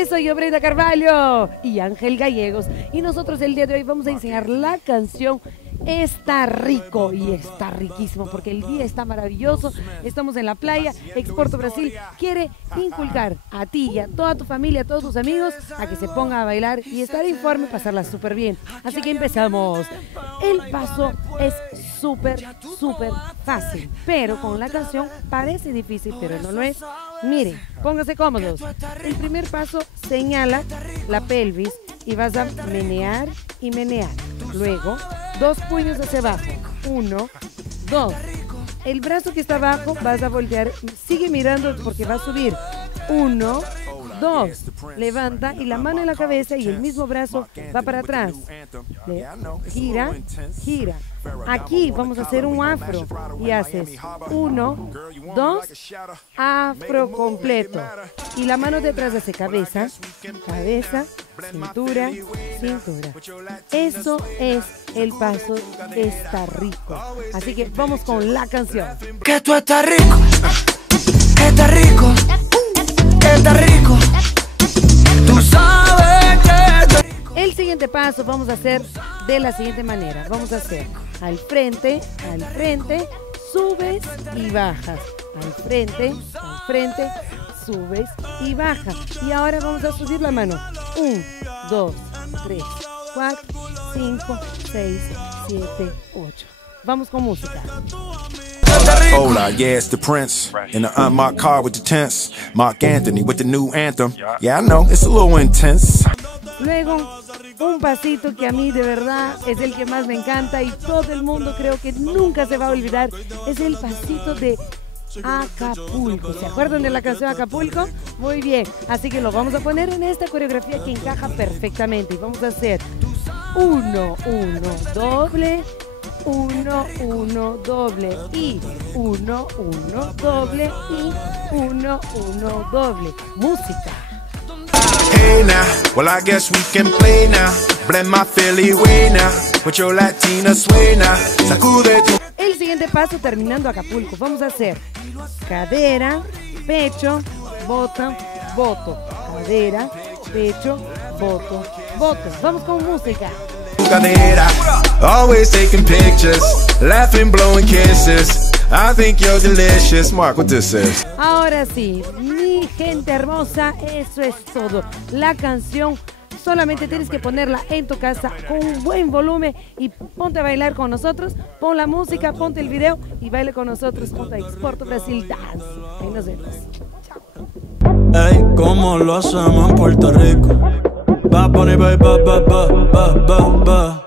tardes, soy yo, Brenda Carvalho y Ángel Gallegos. Y nosotros el día de hoy vamos a enseñar la canción Está Rico. Y está riquísimo porque el día está maravilloso. Estamos en la playa. Exporto Brasil quiere inculcar a ti y a toda tu familia, a todos tus amigos, a que se pongan a bailar y estar informe, pasarla súper bien. Así que empezamos. El paso es súper fácil, pero con la canción parece difícil, pero no lo es. Miren, pónganse cómodos. El primer paso, señala la pelvis y vas a menear y menear. Luego, 2 puños hacia abajo. 1, 2. El brazo que está abajo vas a voltear. Sigue mirando porque va a subir. 1, 2. Levanta y la mano en la cabeza y el mismo brazo va para atrás. Gira, gira. Aquí vamos a hacer un afro y haces 1, 2, afro completo. Y la mano detrás hace cabeza, cabeza, cintura, cintura. Eso es el paso Está Rico. Así que vamos con la canción. Que tú estás rico, estás rico, estás rico. Tú sabes que el siguiente paso vamos a hacer de la siguiente manera. Vamos a hacer al frente, subes y bajas. Al frente, subes y bajas. Y ahora vamos a subir la mano. 1, 2, 3, 4, 5, 6, 7, 8. Vamos con música. Hola, yeah, it's the Prince in the unmarked car with the tents. Mark Anthony with the new anthem. Yeah, I know, it's a little intense. Luego, un pasito que a mí de verdad es el que más me encanta y todo el mundo creo que nunca se va a olvidar. Es el pasito de Acapulco. ¿Se acuerdan de la canción Acapulco? Muy bien, así que lo vamos a poner en esta coreografía que encaja perfectamente. Y vamos a hacer 1, 1, doble, 1, 1, doble y 1, 1, doble y 1, 1, doble. Música. Hey now, well I guess we can play now. Blend my Philly way now, with your Latina sway now. Sacude tu. El siguiente paso, terminando Acapulco, vamos a hacer cadera, pecho, bota, boto. Cadera, pecho, boto, boto. Vamos con música. Cadera, always taking pictures, laughing, blowing kisses. I think you're delicious. Mark, what this is. Ahora sí, mi gente hermosa, eso es todo. La canción solamente tienes que ponerla en tu casa con un buen volumen y ponte a bailar con nosotros. Pon la música, ponte el video y baile con nosotros junto a Exporto Brasil Dance. Ahí nos vemos. Chao. ey, como lo hacemos en Puerto Rico. Va a poner, va.